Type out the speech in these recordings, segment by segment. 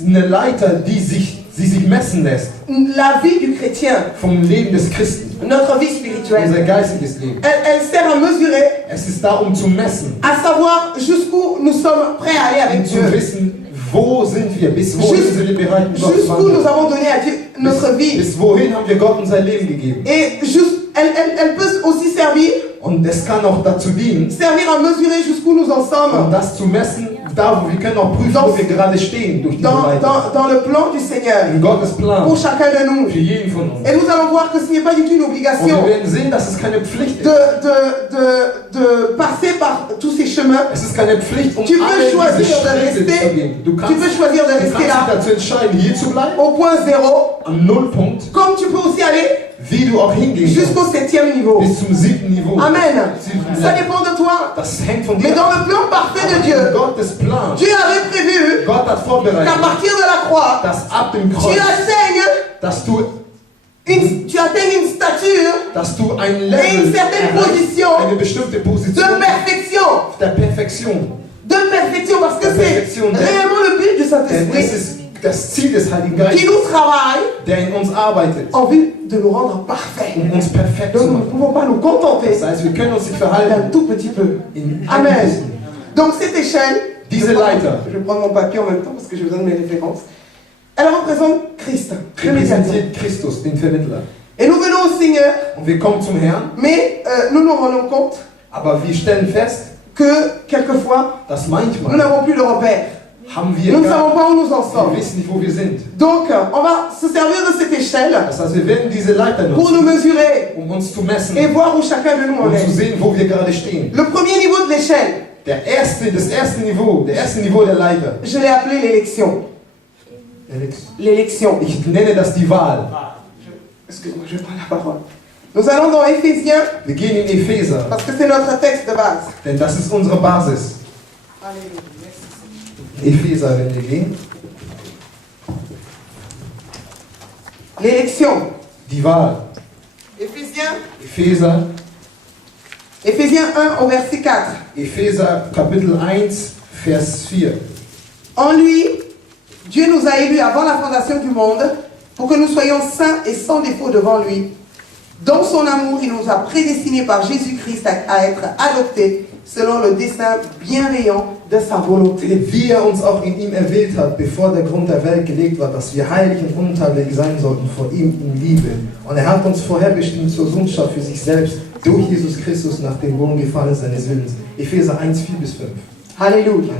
ist eine Leiter, die sich messen lässt. La vie du chrétien, Vom Leben des Christen. notre vie spirituelle, Unser geistiges Leben. elle sert à mesurer, Es ist da, um zu messen. à savoir jusqu'où nous sommes prêts à aller avec Um zu Dieu. wissen, wo sind wir, bis wohin sind wir bereit, mit Gott zu Jusqu'où nous wandeln. avons donné à Dieu notre vie. Bis wohin haben wir Gott unser Leben gegeben. Et elle peut aussi servir Und es kann auch dazu dienen, à mesurer jusqu'où nous en um sommes das zu messen, da wo wir können auch prüfen, wo wir gerade stehen durch diese Leiter. dans le plan du Seigneur In Gottes Plan pour chacun de nous. für jeden von uns. Et nous allons voir que ce n'est pas du tout une Und obligation wir werden sehen, dass es keine Pflicht ist. de passer par tous ces chemins. Es ist keine Pflicht, um Tu peux alle choisir diese de Schritte zu rester. gehen. Du Tu kannst peux choisir de rester dich là, dazu entscheiden, hier zu bleiben, au point zéro, am Nullpunkt, comme tu peux aussi aller wie du auch hingehen jusqu'au kannst, 7e niveau. bis zum 7. Niveau. Amen. Siebten Ça Level. dépend de toi. Das hängt von Mais dir dans ab. le plan parfait de Aber Dieu, in Gottes Plan, Dieu avait prévu Gott hat vorbereitet, qu'à partir de la croix, dass ab dem tu Kreuz, atteignes dass du une stature ein et Level une certaine erreichst, position eine bestimmte de Position perfection. der Perfektion. De perfection, parce que De c'est perfection. réellement le but du Denn es Saint-Esprit ist das Ziel des Heiligen qui Geistes, nous travaille der in uns arbeitet, en vue de nous rendre parfaits. um uns perfekt zu Donc nous ne machen. pouvons pas nous contenter Das heißt, wir können uns nicht d'un verhalten tout petit peu. in Amen. Einbußen. Donc cette échelle, Diese Leiter je vais prendre mon papier en même temps parce que je vous donne mes références. Elle représente Christ, le médiateur. repräsentiert Christus, den Vermittler. Et nous venons au Seigneur, Und wir kommen zum Herrn, mais nous nous rendons compte aber wir stellen fest, que quelquefois, dass nous manchmal n'avons plus de repère. haben wir Nous ne savons gar, pas où nous en sommes. wir wissen nicht, wo wir sind. Donc, on va se servir de cette échelle Das heißt, wir werden diese Leiter pour nous nutzen, mesurer um uns zu messen et voir où chacun de nous en und zu est. sehen, wo wir gerade stehen. Le premier niveau de l'échelle, Das erste Niveau der Leiter. je l'ai appelé l'élection. L'élection. Ich nenne das die Wahl. Excusez-moi, je prends la parole. Nous allons dans Éphésiens, Wir gehen in Epheser, parce que c'est notre texte de base. denn das ist unsere Basis. Epheser, wenn wir gehen. L'élection. Die Wahl. Éphésiens, Epheser, 1 au verset 4. Epheser Kapitel 1, Vers 4. En lui, Dieu nous a élus avant la fondation du monde pour que nous soyons saints et sans défaut devant lui. Dans son amour, il nous a prédestinés par Jésus-Christ à être adoptés selon le dessein bienveillant de sa volonté. Wie er uns auch in ihm erwählt hat, bevor der Grund der Welt gelegt war, dass wir heilig und untadelig sein sollten vor ihm in Liebe. Und er hat uns vorherbestimmt zur Sohnschaft für sich selbst durch Jesus Christus nach dem Wohlgefallen seines Willens. Epheser 1, 4 bis 5. Alléluia.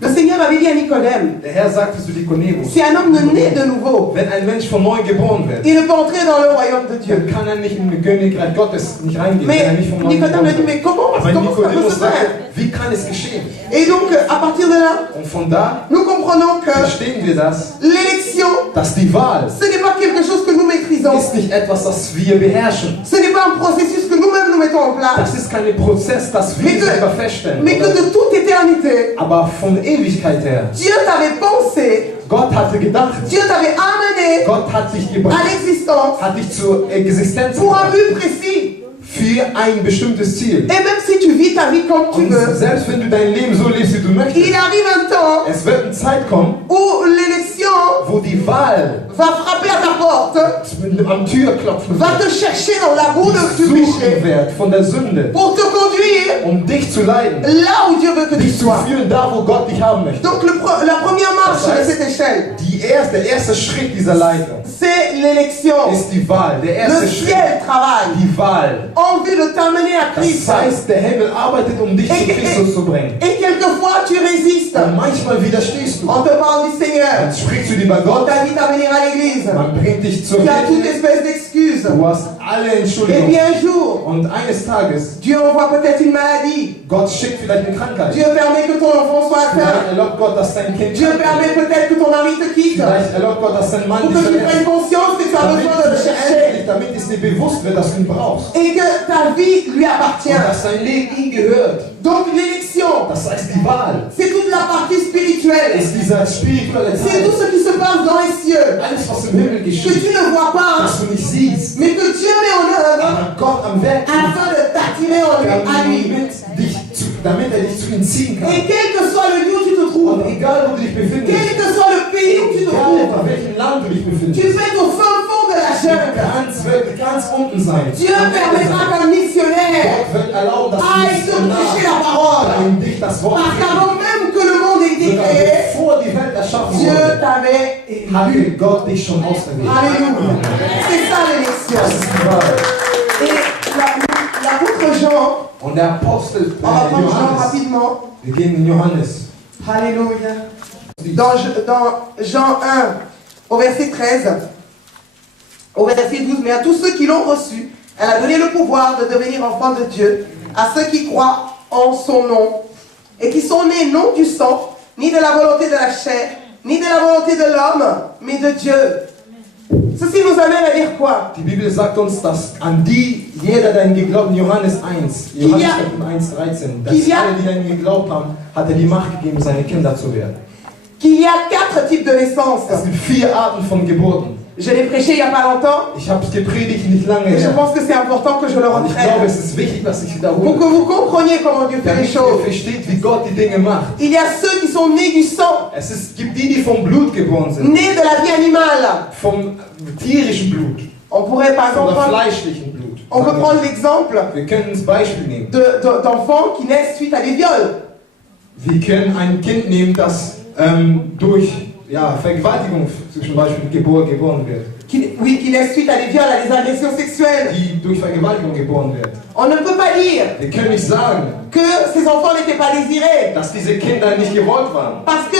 Le Seigneur avait dit à Nicodème, Der Herr sagte zu Nikodemus, si un homme ne naît de nouveau, wenn ein Mensch von neu geboren wird, il ne peut entrer dans le royaume de Dieu. dann kann er nicht in den Königreich Gottes nicht reingehen, wenn er Mais nicht von neu Nicodème geboren a dit, mais wird. comment Aber ça peut Nikodemus se sagte, faire? wie kann es geschehen? Et donc, à partir de là, Und von da nous comprenons que verstehen wir das, l'élection, dass die Wahl ce n'est pas quelque chose que nous maîtrisons. ist nicht etwas, das wir beherrschen. Ce n'est pas un processus que nous-mêmes nous mettons en place. Das ist kein Prozess, das wir selber feststellen. Mais que Oder? de toute éternité, Aber von Ewigkeit her, Dieu t'avait pensé, Gott hatte gedacht, Dieu t'avait amené Gott hat dich à gebracht, l'existence hat dich zur Existenz pour un gebracht, but précis. für ein bestimmtes Ziel. Et même si tu vis ta vie comme tu Und veux, selbst wenn du dein Leben so lebst, wie du möchtest, il arrive un temps es wird eine Zeit kommen, où l'élection wo die Wahl va frapper à ta porte, am Tür klopfen va te wird, chercher dans la boue du suchen péché wird von der Sünde, pour te conduire um dich zu leiten, là où Dieu veut que tu dich zu sois. führen, da wo Gott dich haben möchte. Donc la première marche Das heißt, de cette échelle, Der erste Schritt dieser Leiter c'est l'élection. ist die Wahl. Der Le erste Schritt, ciel travaille die Wahl. en vue de t'amener à Das Christ. heißt, der Himmel arbeitet, um dich zu Christus zu bringen. Et quelquefois tu résistes. Und manchmal widerstehst du. On te parle du Seigneur. Dann sprichst du lieber On Gott, t'invite à venir à l'église. man bringt dich zur Tu as toute Kirche, espèce d'excuses. du hast alle Et Entschuldigungen. puis un jour, Und eines Tages, Dieu envoie peut-être une maladie. Gott schickt vielleicht eine Krankheit. Dieu permet que ton enfant soit Vielleicht atteint. erlaubt Gott, dass dein Kind Dieu krank permet wird. peut-être que ton mari te quitte. Vielleicht erlaubt Gott, dass dein Mann Pour dich que tu prennes verlässt. conscience que tu as besoin de le chercher. Damit es dir bewusst wird, dass du ihn brauchst. Et que ta vie lui Und appartient. dass dein Leben ihm gehört. Donc l'élection, Das heißt, die Wahl c'est toute la partie spirituelle. ist dieser spirituelle C'est Teil. tout ce qui se passe dans les cieux. Alles, was im Himmel Que geschieht, tu ne vois pas, das du nicht siehst. mais que Dieu met en œuvre Aber Gott am Werk, afin de t'attirer à lui. damit er dich zu ihm ziehen kann. Et quel que soit le lieu où tu te Und trouves, egal, wo du dich befindest, quel que soit le pays où du dich Tu befindest. peux être au fin fond de la Du jungle. kannst wirklich ganz unten sein. Dieu permettra qu'un missionnaire Gott wird erlauben, dass aille te prêcher la parole. in dich das Wort Parce bringt. qu'avant même que le monde ait été Sogar créé, bevor die Welt erschaffen Dieu wurde, t'avait élu. hatte Gott dich schon auserwählt. Alléluia. C'est ça Das l'élection. ist die Wahrheit. Et l'apôtre Jean, Und der Apostel on va prendre Jean Johannes, rapidement. wir gehen in Johannes. Alléluia. Dans Jean 1, au verset 13, au verset 12, mais à tous ceux qui l'ont reçu, elle a donné le pouvoir de devenir enfants de Dieu, à ceux qui croient en son nom, et qui sont nés non du sang, ni de la volonté de la chair, ni de la volonté de l'homme, mais de Dieu. Ceci nous amène à dire quoi? Die Bibel sagt uns, dass an die jeder, der an ihn geglaubt hat, Johannes 1, Johannes 1,13, dass alle, die an ihn geglaubt haben, hat er die Macht gegeben, seine Kinder zu werden. Qu'il y a 4 types de naissance. Es gibt 4 Arten von Geburten. Je l'ai prêché il n'y a pas longtemps, Ich habe es gepredigt nicht lange et je her. pense que c'est important que je le Und ich glaube, reprenne. es ist wichtig, dass ich Pour wiederhole. que vous compreniez comment Dieu fait les Damit ihr choses. versteht, wie Gott die Dinge macht. Il y a ceux qui sont nés du sang, Gibt die, die vom Blut geboren sind. nés de la vie animale. Vom tierischen Blut. On pourrait par Von exemple der prendre, fleischlichen Blut. on peut prendre l'exemple Wir können das Beispiel nehmen. d'enfants qui naissent suite à des viols. Wir können ein Kind nehmen, das durch Vergewaltigung zum Beispiel geboren wird. Qui naissent suite à des viols, à des agressions sexuelles. Die durch Vergewaltigung geboren wird. On ne peut pas dire Wir können nicht sagen, que ces enfants n'étaient pas désirés. dass diese Kinder nicht gewollt waren. Parce que,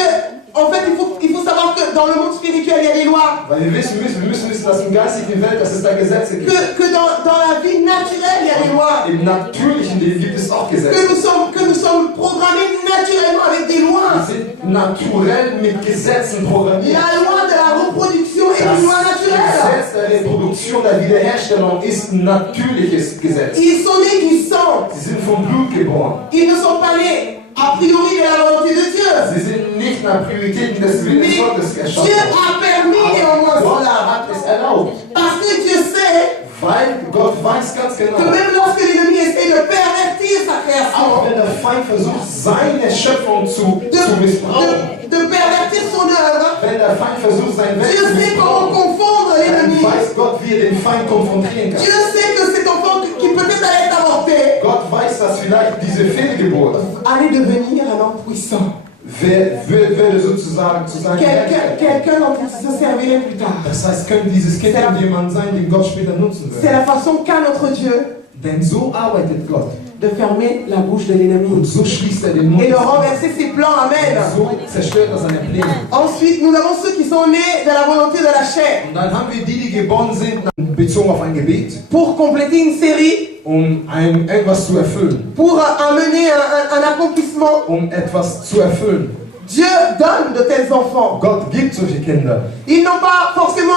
en fait, il faut savoir que dans le monde spirituel, il y a des lois. Weil wir müssen wissen, dass im geistigen Welt, dass es da Gesetze gibt. Que dans la vie naturelle, il y a des lois. Im natürlichen Leben gibt es auch Gesetze. Que nous sommes programmés naturellement avec des Wir lois. sind naturell mit Gesetzen programmiert. La loi de la reproduction est une loi Das naturelle. Gesetz der Reproduktion, der Wiederherstellung ist ein natürliches Gesetz. Ils sont nés du sang. Sie sind vom Blut geboren. Ils ne sont pas nés a priori de la volonté de Dieu. Sie sind nicht nach Prioritäten des Willens Mais Gottes Dieu erschaffen. a permis néanmoins Gott cela. hat es erlaubt. Parce que Dieu sait Weil Gott weiß ganz que genau, même lorsque l'ennemi essaie de pervertir sa auch création, wenn der Feind versucht, seine Schöpfung zu missbrauchen, de pervertir son œuvre, wenn der Feind versucht, sein Werk Dieu zu sait comment missbrauchen, confondre dann l'ennemi. weiß Gott, wie er den Feind konfrontieren kann. Dieu sait que cet enfant qui peut-être allait être avorté Gott weiß, dass vielleicht diese Fehlgeburt allait devenir un homme puissant. würde sozusagen zu sein. Quelqu'un dont il se servirait plus tard. Das heißt, könnte dieses Kind jemand sein, den Gott später nutzen C'est wird. la façon qu'a notre Dieu Denn so arbeitet Gott. de fermer la bouche de l'ennemi Und so schließt er den Mund. et de renverser ses plans. Amen. So zerstört er seine Pläne. Ensuite, nous avons ceux qui sont nés de la volonté de la chair. Und dann haben wir die, die geboren sind, bezogen auf ein Gebet, Pour compléter une série, irgendwas zu erfüllen. pour amener un accomplissement, Etwas zu erfüllen. Dieu donne de tels enfants. Gott gibt solche Kinder. Ils n'ont pas forcément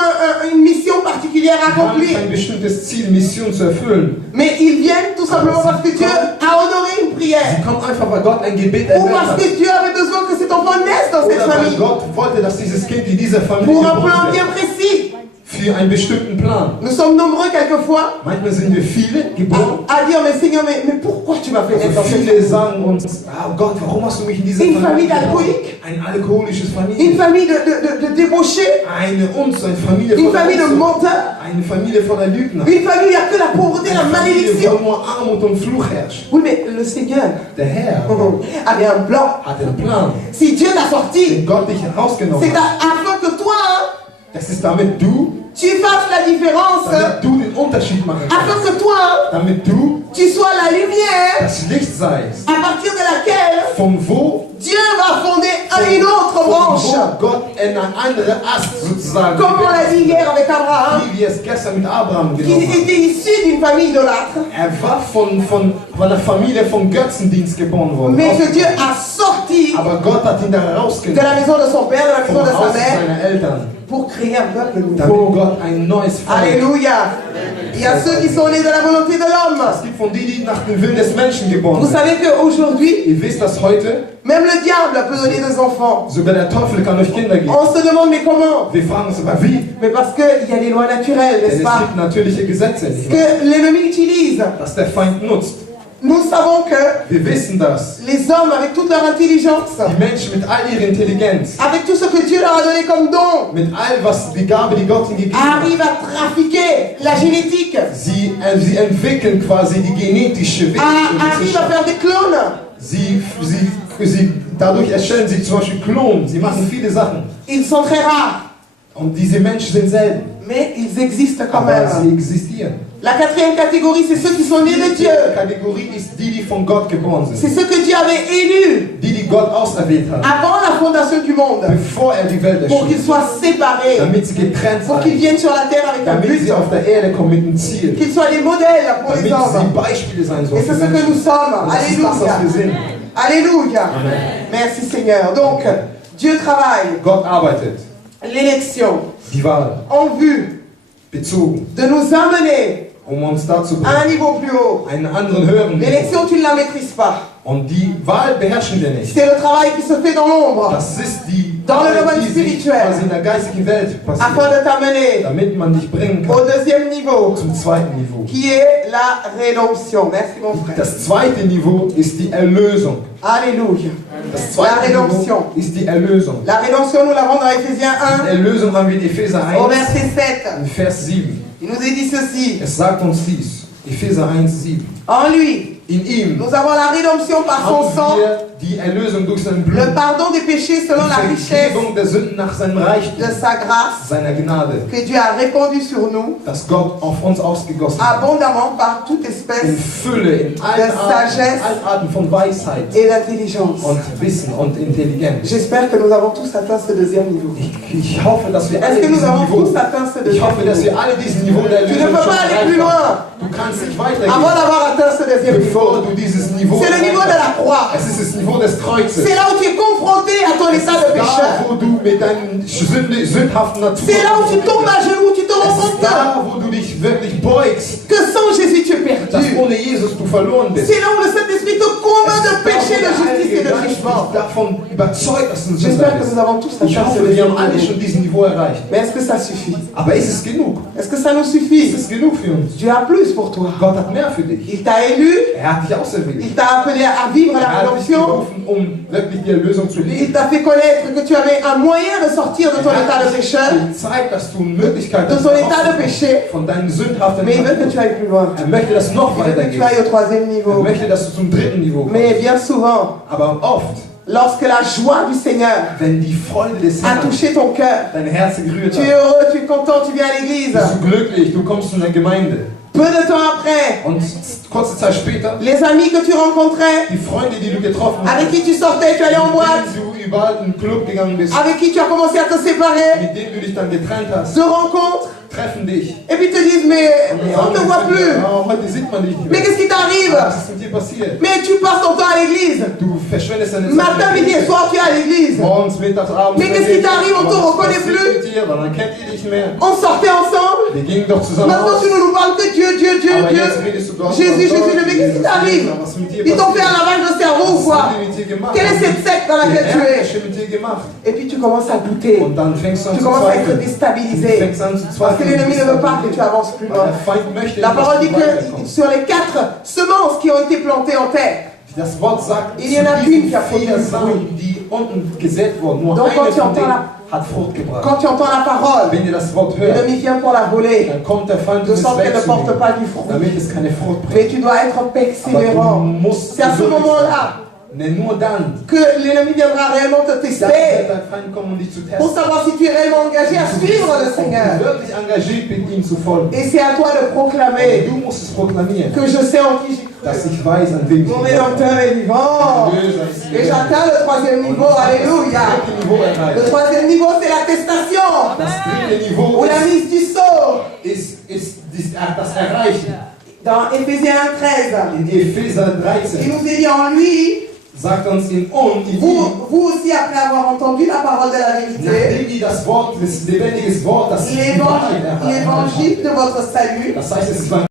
une mission particulière à Sie haben accomplir, ein bestimmtes Ziel, Mission zu erfüllen. mais ils viennent tout simplement parce que Dieu a honoré une prière. Sie kommen einfach, weil Gott ein Gebet Ou erhört parce hat. que Dieu avait besoin que cet enfant naisse dans cette Oder weil famille. Gott wollte, dass dieses Kind in dieser Familie Pour un geboren plan wird. bien précis. Für einen bestimmten Plan. Nous sommes nombreux quelquefois Manchmal sind wir viele geboren. à dire, mais Seigneur, mais pourquoi tu m'as fait naître dans Also cette viele famille? sagen uns, oh Gott, warum hast du mich in diese Une Familie famille geboren? d'alcooliques. Ein alkoholisches Une Familie. famille de débauchés, Eine Familie une voller famille de Unzucht. menteurs, Eine Familie voller Lügner. une famille où il n'y a que la pauvreté, la Eine Familie, malédiction. wo nur Armut und Fluch herrscht. Oui, mais le Seigneur Der Herr avait un plan. hat einen Plan, Si Dieu t'a sorti, den Gott dich herausgenommen c'est hat. afin que toi, Das ist damit du fasses la différence, damit du den Unterschied machen afin kannst. que toi, Damit du tu sois la lumière das Licht seist, à partir de laquelle von wo Dieu va fonder une autre branche. Gott in eine andere Ast sozusagen, Comme on l'a dit hier avec Abraham, wie wir es gestern mit Abraham qui genommen haben. était issu d'une famille idolâtre, Er war von einer Familie von Götzendienst geboren worden. mais que Dieu a sorti Aber Gott hat ihn da de la rausgenommen maison de son père, de la vom maison de sa Haus mère, seiner Eltern, pour créer un peuple damit nouveau. Gott ein neues Volk. Alléluia. Il y a ceux qui sont nés de la volonté de l'homme. Es gibt von denen, die nach dem Willen des Menschen geboren Vous sind. savez qu'aujourd'hui, Ihr wisst, dass heute même le diable peut donner des enfants. sogar der Teufel kann euch Kinder geben. On se demande, mais comment? Wir fragen uns aber wie? Mais parce qu'il y a des lois naturelles, Denn n'est-ce es pas? gibt natürliche Gesetze, nicht wahr? Que l'ennemi utilise. Dass der Feind nutzt. Nous savons que Wir wissen das. les hommes, avec toute leur intelligence, Die Menschen mit all ihrer Intelligenz, avec tout ce que Dieu leur a donné comme don, mit all was die Gabe, die Gott ihnen gegeben hat, arrivent à trafiquer la génétique, sie entwickeln quasi die genetische arrivent à faire des clones. Dadurch erstellen sie zum Beispiel Klonen. Sie machen viele Sachen. Ils sont très rares, Und diese Menschen sind selten. mais ils existent quand Aber sie même. existieren. La quatrième catégorie, c'est ceux qui sont nés de Die Dieu. Kategorie ist die von Gott geboren C'est sind. ceux que Dieu avait élus Die Gott auserwählt hat, avant la fondation du monde, bevor er die Welt pour qu'ils erschuf. soient séparés, Damit sie getrennt pour qu'ils seien. viennent sur la terre avec un Damit but, sie auf der Erde kommen mit einem Ziel. qu'ils soient des modèles pour les Damit sie hommes. Beispiele sein Et sollen. c'est für ce que nous Menschen. sommes. Und das ist das, was wir Alléluia. sind. Alléluia. Merci Seigneur. Donc, Dieu travaille Gott arbeitet. l'élection Die Wahl. en vue Bezogen. de nous amener Uns dazu à un bringen. niveau plus haut. Einen anderen höheren Niveau. L'élection, tu ne la maîtrises pas. Und die Wahl beherrschen wir nicht. C'est le travail qui se fait dans l'ombre, Das ist die Dans le Arbeit, domaine die sich spirituel. quasi in der geistigen Welt afin passiert. de t'amener Damit man dich bringen au kann deuxième niveau, zum zweiten Niveau. qui est la rédemption. Merci mon frère. Das zweite Niveau ist die Erlösung. Alléluia. Das La zweite Niveau Redemption. ist die Erlösung. La rédemption, nous l'avons dans Ephésiens Die 1, Erlösung haben wir in Epheser au 1, verset 7. in Vers 7. Il nous est dit ceci. Es sagt uns dies. Epheser 1, 7. En lui, In ihm nous avons la rédemption par son sang, haben wir die Erlösung durch sein Blut. le pardon des péchés selon la Die richesse Vergebung der Sünden nach seinem Reichtum, de sa grâce seiner Gnade, que Dieu a répandue sur nous das Gott auf uns ausgegossen hat. abondamment par toute In espèce Fülle, in allen sagesse. Arten von Weisheit et d'intelligence. und Wissen und Intelligenz. J'espère que nous avons tous atteint ce deuxième niveau. Ich hoffe, dass wir alle Est-ce que nous diesen avons Niveau, tous atteint ce ich deuxième hoffe, dass wir niveau? alle diesen Niveau der Tu ne Erlösung peux schon pas aller erreicht plus haben. loin Du kannst nicht avant weitergehen, d'avoir atteint ce deuxième niveau. bevor du dieses Niveau C'est le niveau de la croix. Es ist das Niveau des Kreuzes. C'est là où tu es confronté à ton état de Da, pécheur. wo du mit deinem sündhaften Natur C'est là où tu tombes à genoux, tu te rends Es ist compte da, wo du dich wirklich beugst, que sans Jésus tu es dass perdu. ohne Jesus du verloren bist. C'est là où le Saint-Esprit te convainc de Es ist da, péché, wo de der justice et Heilige de Geist jugement. dich davon überzeugt, dass du ein Sünder J'espère que bist. nous avons tous Ich atteint ce hoffe, wir deuxième haben alle niveau. schon diesen Niveau erreicht. Mais est-ce que ça suffit? Aber ist es genug? Est-ce que ça nous Ist suffit? es genug für uns? Dieu a plus pour toi. Gott hat mehr für dich. Il t'a élu, Er hat dich auserwählt. il t'a appelé à vivre Er la hat dich rédemption. gerufen, wirklich die Erlösung zu Il leben. t'a fait connaître que tu avais un moyen de sortir de ton état de pécheur, dir gezeigt, dass du eine Möglichkeit de hast, ton état de péché, von deinen sündhaften mais il veut que tu ailles plus loin. Er möchte, dass du noch Il veut weiter que tu ailles gehst. au troisième Er niveau. möchte, dass du zum dritten Niveau kommst. Mais bien souvent, Aber oft, lorsque la joie du Seigneur wenn die Freude des a Herrn touché ton cœur, dein Herz gerührt tu es hat, heureux, tu es content, tu viens à l'église. bist du glücklich, du kommst in der Gemeinde. Peu de temps après, Und kurze Zeit später, les amis que tu rencontrais, die Freunde, die du getroffen hast, avec qui tu sortais, tu allais en boîte, mit denen du überall in den Club gegangen bist, avec qui tu as commencé à te séparer, mit denen du dich dann getrennt hast, se rencontrent, treffen dich. et puis te disent, mais on ne te voit plus. Oh, heute sieht man dich nicht Mais mehr. qu'est-ce qui t'arrive? Was ist mit dir passiert? Mais tu passes ton temps à l'église. Du verschwendest deine Matin, midi et Zeit. soir, tu es à l'église. Morgens, mittags, abends. Mais qu'est-ce qui t'arrive? On te reconnaît Was plus. passiert mit dir? Weil dann kennt ihr dich mehr. On sortait ensemble. Wir gingen doch zusammen Maintenant, aus. tu ne nous parles que Dieu, Dieu, Dieu, Aber Dieu. jetzt redest du dort Jésus, von Gott, Jésus, mais qu'est-ce qui t'arrive? Was mit dir Ils t'ont fait un passiert? lavage de cerveau ou Was quoi? haben die mit dir gemacht? Quelle est cette secte dans laquelle tu es? Was mit dir gemacht? Et puis tu commences à douter. Und dann fängst du an Tu zu commences à être zweifeln. Du déstabilisé. fängst an zu Parce que zweifeln. l'ennemi ne veut pas que tu avances plus Weil loin. der Feind möchte La nicht, dass parole du dit que weiterkommst. sur les 4 semences qui ont été plantées en terre, Das Wort sagt, Il y en a zu qu'une diesen qui a produit 4 du fruit. Samen, die unten gesät wurden, nur Donc, eine quand tu von entends denen la- hat Frucht gebracht. quand tu entends la parole, Wenn ihr das Wort hört, l'ennemi vient pour la voler, dann kommt der Feind, de um es sorte qu'elle ne porte wegzunehmen, pas du fruit. damit es keine Frucht bringt. Mais tu dois être Aber du persévérant. musst C'est à ce geduldig moment-là sein. Denn nur dann que l'ennemi viendra réellement te wird tester der Feind kommen, um dich zu pour testen. savoir si tu es réellement engagé à suivre le Ob Seigneur. du wirklich engagiert bist, ihm zu folgen. Et c'est à toi de Und proclamer du musst es proklamieren, que je sais en qui j'ai dass cru. ich weiß, an wen ich Mon glaube. Rédempteur est vivant. Erlöser ist Et lebendig. j'atteins le troisième niveau. Alléluia. Das dritte Niveau Le erreicht. troisième niveau, c'est l'attestation. Das dritte Niveau Ou la mise du sceau. ist das Erreichen. Dans Éphésiens 1, 13, In Epheser il 13 nous est dit en lui, sagt uns in ihm, vous aussi, après avoir entendu la parole de la vérité, nachdem die das Wort, das lebendiges Wort, das die Wahrheit erhalten haben. l'évangile de votre salut, Das heißt, es ist